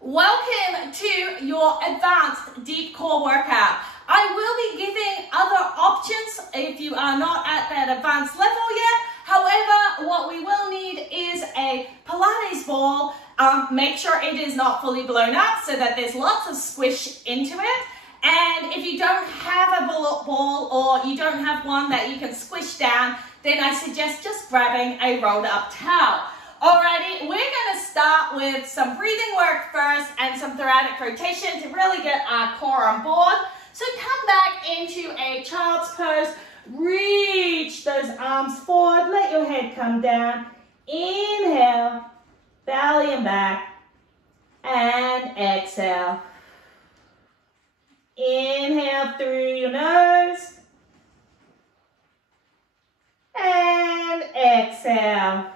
Welcome to your advanced deep core workout. I will be giving other options if you are not at that advanced level yet. However, what we will need is a Pilates ball. Make sure it is not fully blown up so that there's lots of squish into it. And if you don't have a ball or you don't have one that you can squish down, then I suggest just grabbing a rolled up towel. Alrighty, we're going to start with some breathing work first and some thoracic rotation to really get our core on board. So come back into a child's pose, reach those arms forward, let your head come down, inhale, belly and back, and exhale. Inhale through your nose, and exhale.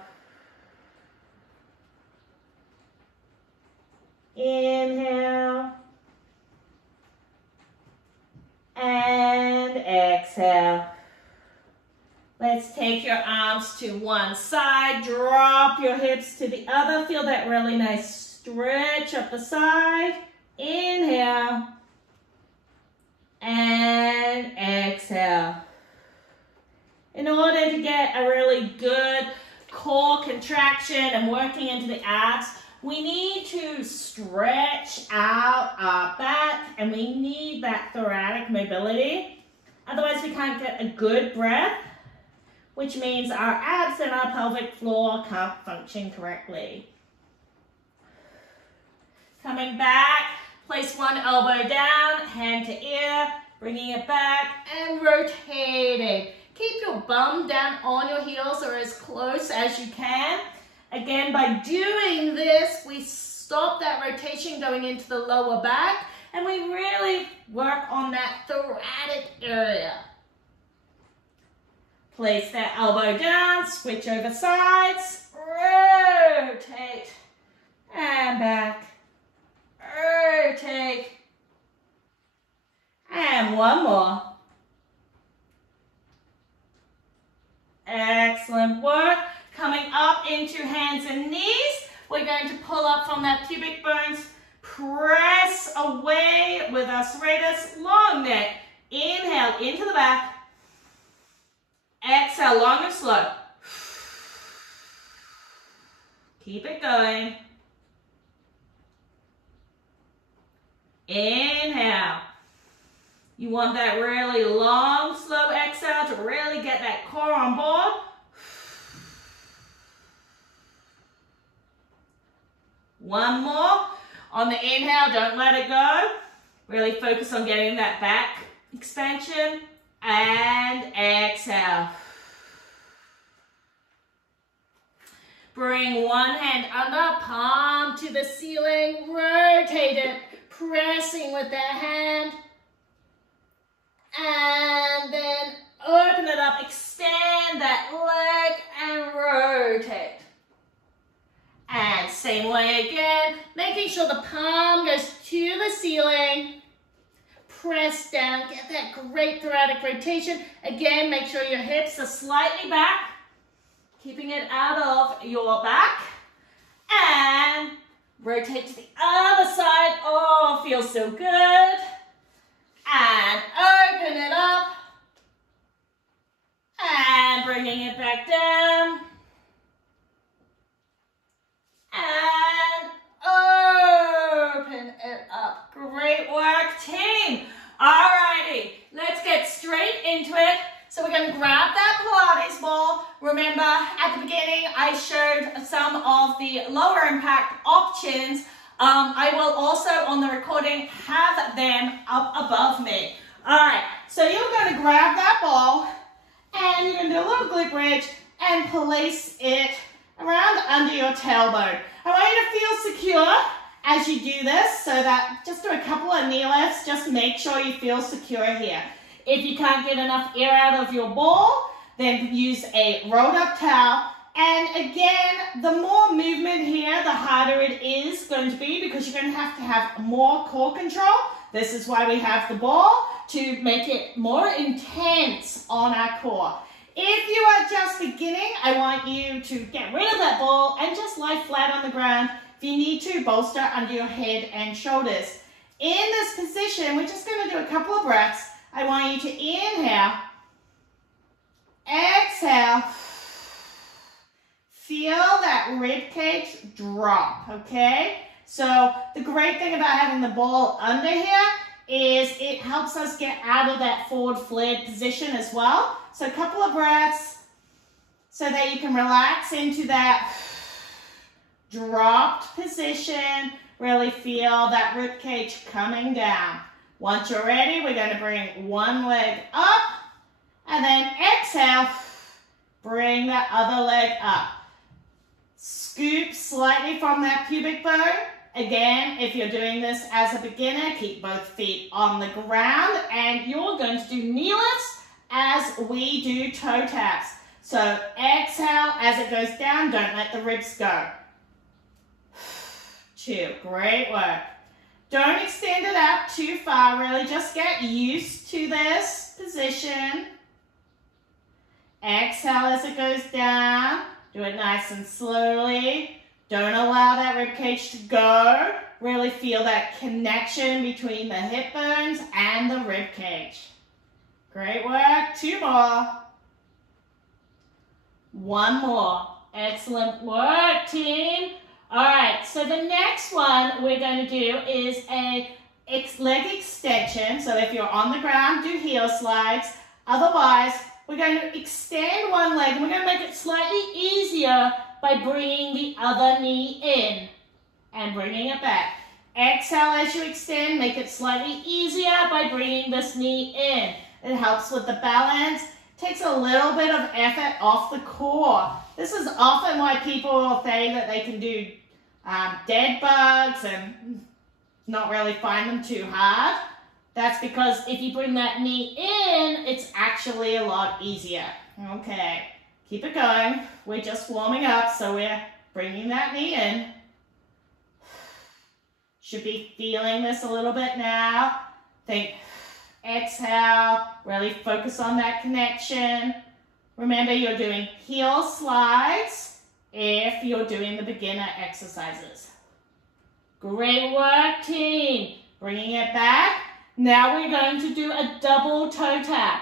Inhale and exhale. Let's take your arms to one side, drop your hips to the other. Feel that really nice stretch up the side. Inhale and exhale. In order to get a really good core contraction and working into the abs, we need to stretch out our back and we need that thoracic mobility. Otherwise, we can't get a good breath, which means our abs and our pelvic floor can't function correctly. Coming back, place one elbow down, hand to ear, bringing it back and rotating. Keep your bum down on your heels or as close as you can. Again, by doing this, we stop that rotation going into the lower back and we really work on that thoracic area. Place that elbow down, switch over sides, rotate and back, rotate, and one more. Excellent work. Coming up into hands and knees, we're going to pull up from that pubic bones, press away with our serratus, long neck. Inhale into the back. Exhale, long and slow. Keep it going. Inhale. You want that really long, slow exhale to really get that core on board. One more. On the inhale, don't let it go. Really focus on getting that back expansion. And exhale. Bring one hand under, palm to the ceiling. Rotate it, pressing with that hand. And then open it up, extend that leg and rotate. And same way again, making sure the palm goes to the ceiling. Press down, get that great thoracic rotation. Again, make sure your hips are slightly back, keeping it out of your back. And rotate to the other side. Oh, feels so good. And open it up. And bringing it back down. And open it up. Great work, team. Alrighty, let's get straight into it. So we're going to grab that Pilates ball. Remember, at the beginning, I showed some of the lower impact options. I will also, on the recording, have them up above me. Alright, so you're going to grab that ball and you're going to do a little glute bridge and place it around under your tailbone. I want you to feel secure as you do this, so that just do a couple of knee lifts, just make sure you feel secure here. If you can't get enough air out of your ball, then use a rolled up towel. And again, the more movement here, the harder it is going to be because you're going to have more core control. This is why we have the ball, to make it more intense on our core. If you are just beginning, I want you to get rid of that ball and just lie flat on the ground. if you need to, bolster under your head and shoulders. In this position, we're just going to do a couple of breaths. I want you to inhale, exhale, feel that rib cage drop, okay? So the great thing about having the ball under here is it helps us get out of that forward flared position as well. So a couple of breaths so that you can relax into that dropped position. Really feel that rib cage coming down. Once you're ready, we're going to bring one leg up and then exhale, bring that other leg up. Scoop slightly from that pubic bone. Again, if you're doing this as a beginner, keep both feet on the ground and you're going to do knee lifts as we do toe taps. So exhale as it goes down, don't let the ribs go. 2, great work. Don't extend it out too far, really just get used to this position. Exhale as it goes down, do it nice and slowly. Don't allow that rib cage to go. Really feel that connection between the hip bones and the rib cage. Great work. 2 more. 1 more. Excellent work, team. All right, so the next one we're going to do is a leg extension. So if you're on the ground, do heel slides. Otherwise, we're going to extend one leg and we're going to make it slightly easier by bringing the other knee in and bringing it back. Exhale as you extend, make it slightly easier by bringing this knee in. It helps with the balance, takes a little bit of effort off the core. This is often why people will say that they can do dead bugs and not really find them too hard. That's because if you bring that knee in, it's actually a lot easier. Okay. Keep it going. We're just warming up, so we're bringing that knee in. Should be feeling this a little bit now. Think, exhale, really focus on that connection. Remember, you're doing heel slides if you're doing the beginner exercises. Great work, team. Bringing it back. Now we're going to do a double toe tap.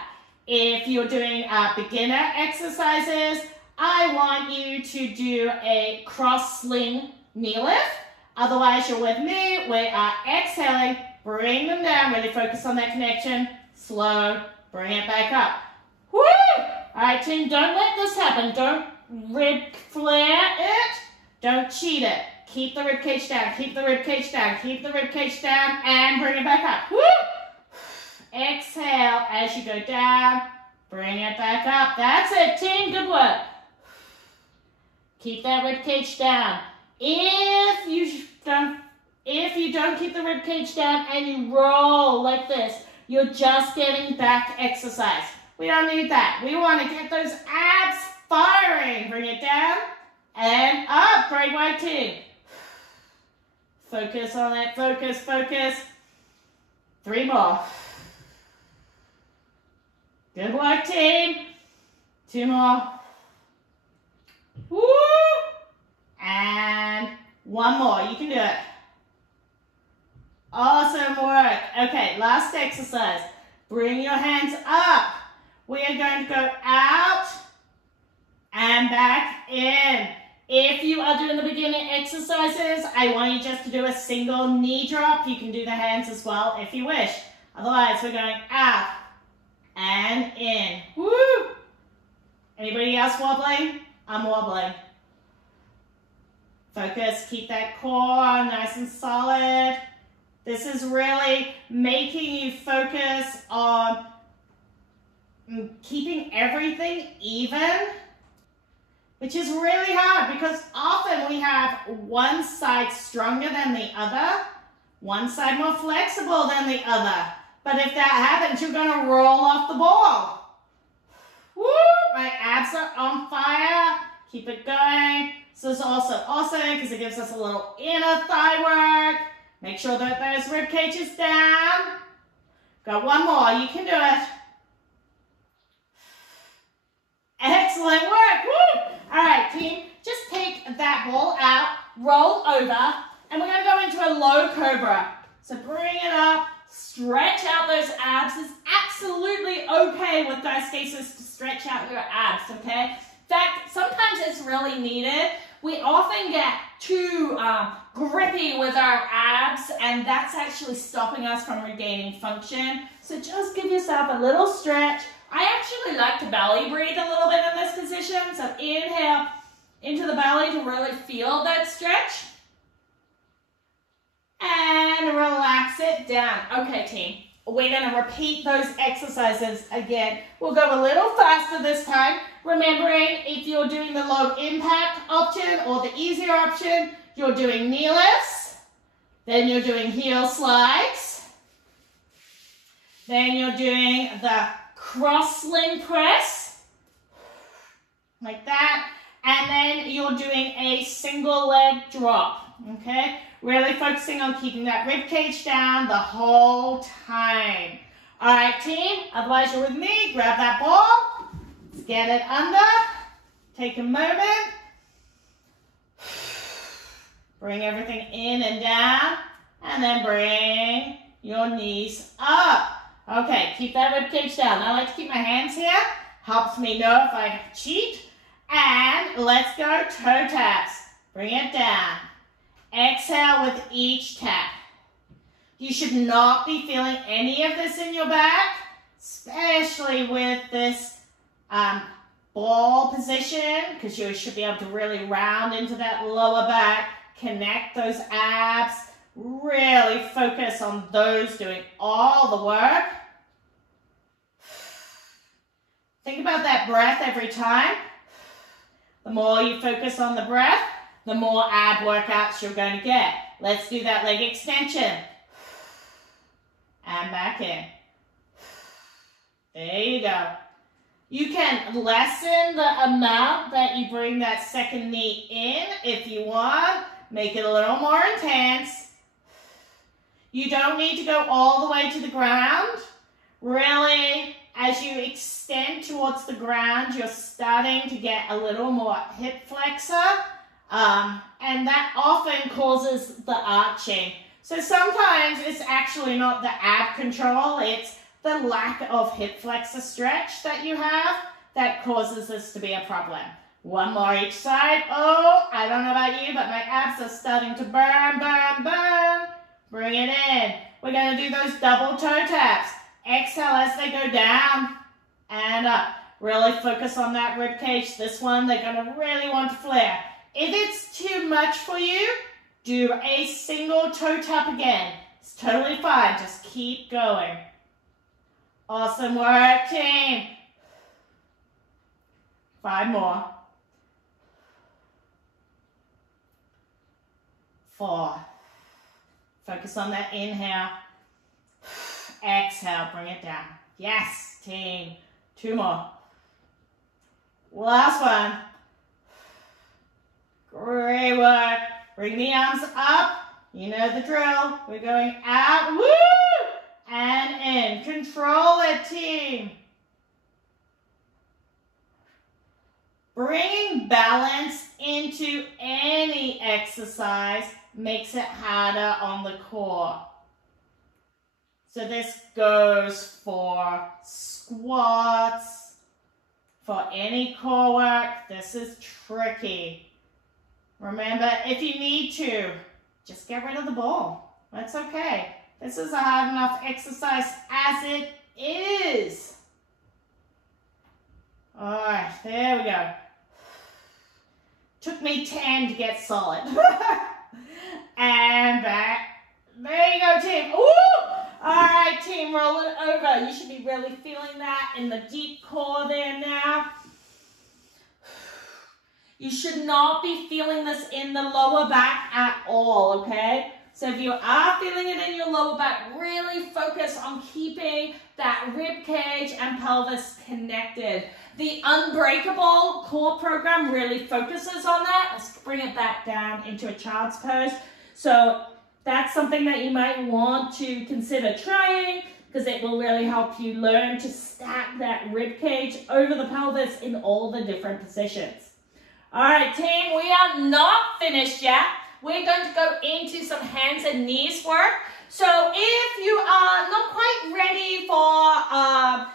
If you're doing beginner exercises, I want you to do a cross sling knee lift. Otherwise, you're with me. We are exhaling, bring them down, really focus on that connection. Slow, bring it back up. Woo! All right, team, don't let this happen. Don't rib flare it. Don't cheat it. Keep the rib cage down, keep the rib cage down, keep the rib cage down, and bring it back up. Woo! Exhale as you go down, bring it back up. That's it, team, good work. Keep that rib cage down. If you don't keep the rib cage down and you roll like this, you're just getting back exercise. We don't need that. We want to get those abs firing. Bring it down and up. Great work, team. Focus on that, focus, focus. 3 more. Good work, team. 2 more. Woo! And 1 more. You can do it. Awesome work. Okay, last exercise. Bring your hands up. We are going to go out and back in. If you are doing the beginner exercises, I want you just to do a single knee drop. You can do the hands as well if you wish. Otherwise, we're going out and in. Woo! Anybody else wobbling? I'm wobbling. Focus, keep that core nice and solid. This is really making you focus on keeping everything even, which is really hard because often we have one side stronger than the other, one side more flexible than the other. But if that happens, you're going to roll off the ball. Woo! My abs are on fire. Keep it going. This is also awesome because it gives us a little inner thigh work. Make sure that those rib cages down. Got 1 more. You can do it. Excellent work. Woo! All right, team. Just take that ball out roll over, and we're going to go into a low cobra. So bring it up, stretch out those abs. It's absolutely okay with diastasis to stretch out your abs, okay? In fact, sometimes it's really needed. We often get too grippy with our abs, and that's actually stopping us from regaining function. So just give yourself a little stretch. I actually like to belly breathe a little bit in this position. So inhale into the belly to really feel that stretch. And relax it down. Okay, team. We're going to repeat those exercises again. We'll go a little faster this time. Remembering, if you're doing the low impact option or the easier option, you're doing knee lifts. Then you're doing heel slides. Then you're doing the cross sling press. Like that. And then you're doing a single leg drop. Okay? Really focusing on keeping that rib cage down the whole time. All right, team. Otherwise, you're with me. Grab that ball. Let's get it under. Take a moment. Bring everything in and down. And then bring your knees up. Okay, keep that rib cage down. I like to keep my hands here. Helps me know if I cheat. And let's go toe taps. Bring it down. Exhale with each tap. You should not be feeling any of this in your back, especially with this ball position, because you should be able to really round into that lower back, connect those abs, really focus on those doing all the work. Think about that breath every time. The more you focus on the breath, the more ab workouts you're going to get. Let's do that leg extension. And back in. There you go. You can lessen the amount that you bring that second knee in if you want. Make it a little more intense. You don't need to go all the way to the ground. Really, as you extend towards the ground, you're starting to get a little more hip flexor. And that often causes the arching. So sometimes it's actually not the ab control, it's the lack of hip flexor stretch that you have that causes this to be a problem. One more each side. Oh, I don't know about you, but my abs are starting to burn, burn, burn. Bring it in. We're going to do those double toe taps. Exhale as they go down and up. Really focus on that rib cage. This one, they're going to really want to flare. If it's too much for you, do a single toe tap again. It's totally fine. Just keep going. Awesome work, team. 5 more. 4. Focus on that inhale. Exhale, bring it down. Yes, team. 2 more. Last one. Great work. Bring the arms up. You know the drill. We're going out. Woo! And in. Control it, team. Bringing balance into any exercise makes it harder on the core. So this goes for squats, for any core work. This is tricky. Remember, if you need to, just get rid of the ball. That's okay. This is a hard enough exercise as it is. All right, there we go. Took me 10 to get solid. And back. There you go, team. Woo! All right, team, roll it over. You should be really feeling that in the deep core there now. You should not be feeling this in the lower back at all, okay? So if you are feeling it in your lower back, really focus on keeping that rib cage and pelvis connected. The Unbreakable core program really focuses on that. Let's bring it back down into a child's pose. So that's something that you might want to consider trying, because it will really help you learn to stack that rib cage over the pelvis in all the different positions. All right, team, we are not finished yet. we're going to go into some hands and knees work. So if you are not quite ready for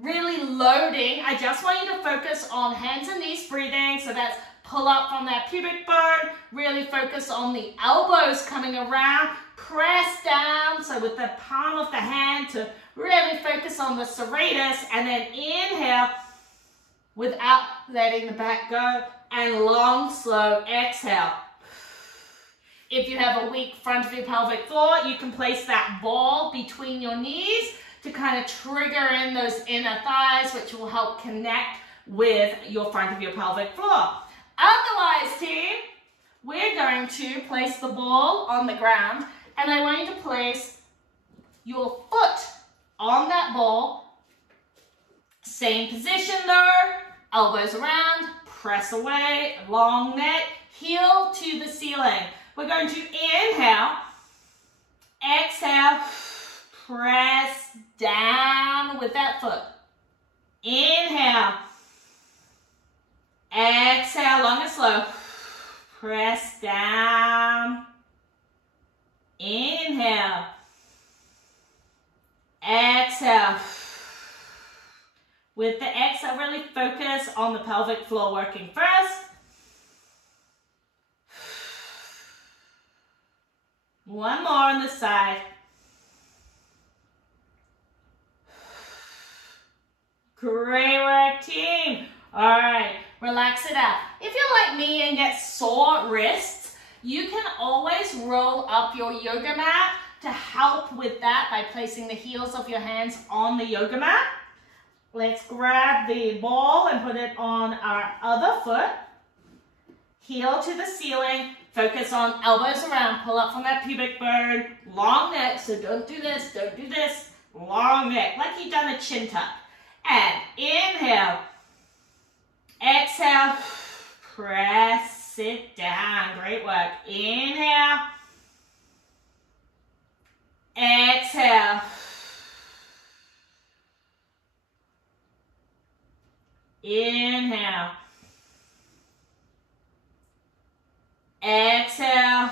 really loading, I just want you to focus on hands and knees breathing. So that's pull up from that pubic bone, really focus on the elbows coming around, press down, so with the palm of the hand to really focus on the serratus, and then inhale without letting the back go, and long, slow exhale. If you have a weak front of your pelvic floor, you can place that ball between your knees to kind of trigger in those inner thighs, which will help connect with your front of your pelvic floor. Otherwise, team, we're going to place the ball on the ground, and I want you to place your foot on that ball. Same position though, elbows around, press away, long neck, heel to the ceiling. We're going to inhale, exhale, press down with that foot. Inhale, exhale, long and slow, press down, inhale, exhale. With the exhale, really focus on the pelvic floor working first. One more on this side. Great work, team. All right, relax it out. If you're like me and get sore wrists, you can always roll up your yoga mat to help with that by placing the heels of your hands on the yoga mat. Let's grab the ball and put it on our other foot. Heel to the ceiling. Focus on elbows around. Pull up from that pubic bone. Long neck. So don't do this. Don't do this. Long neck. Like you've done a chin tuck. And inhale. Exhale. Press it down. Great work. Inhale. Exhale. Inhale. Exhale.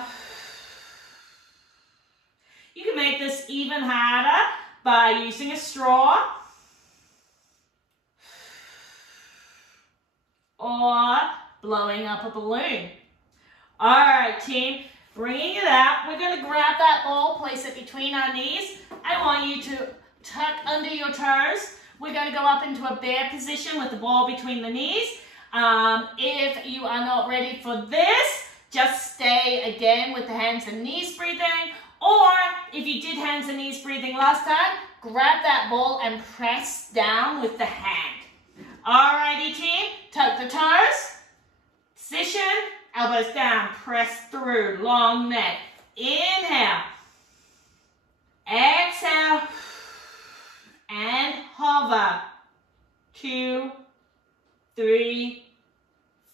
You can make this even harder by using a straw or blowing up a balloon. All right, team, bringing it out. We're going to grab that ball, place it between our knees. I want you to tuck under your toes. We're going to go up into a bear position with the ball between the knees. If you are not ready for this, just stay again with the hands and knees breathing. Or if you did hands and knees breathing last time, grab that ball and press down with the hand. Alrighty, team, tuck the toes. Position, elbows down, press through, long neck. Inhale. Exhale. And hover. 2, 3,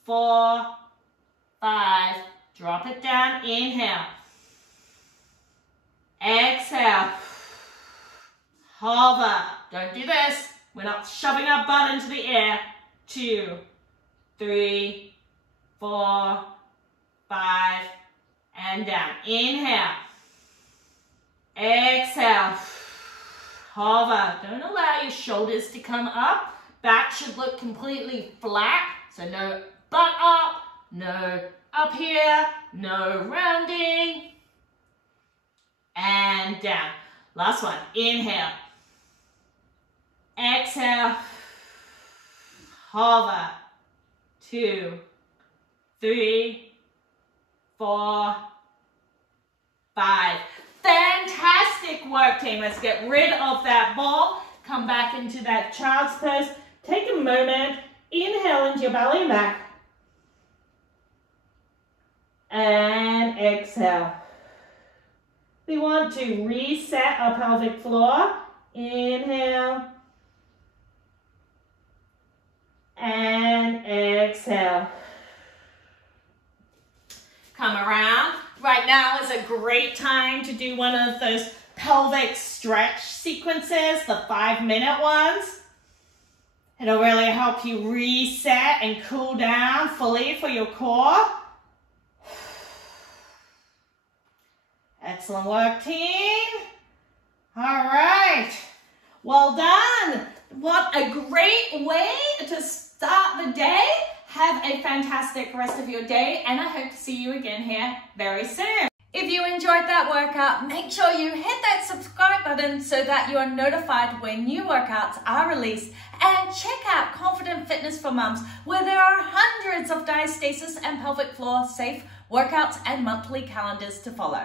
4, 5. Drop it down. Inhale. Exhale. Hover. Don't do this. We're not shoving our butt into the air. 2, 3, 4, 5. And down. Inhale. Exhale. Hover. Don't allow your shoulders to come up. Back should look completely flat. So no butt up, no up here, no rounding. And down. Last one. Inhale. Exhale. Hover. 2, 3, 4, 5. Fantastic work, team. Let's get rid of that ball. Come back into that child's pose. Take a moment. Inhale into your belly and back. And exhale. We want to reset our pelvic floor. Inhale. And exhale. Come around. Right now is a great time to do one of those pelvic stretch sequences, the 5-minute ones. It'll really help you reset and cool down fully for your core. Excellent work, team. All right. Well done. What a great way to start the day. Have a fantastic rest of your day, and I hope to see you again here very soon. If you enjoyed that workout, make sure you hit that subscribe button so that you are notified when new workouts are released. And check out Confident Fitness for Mums, where there are hundreds of diastasis and pelvic floor safe workouts and monthly calendars to follow.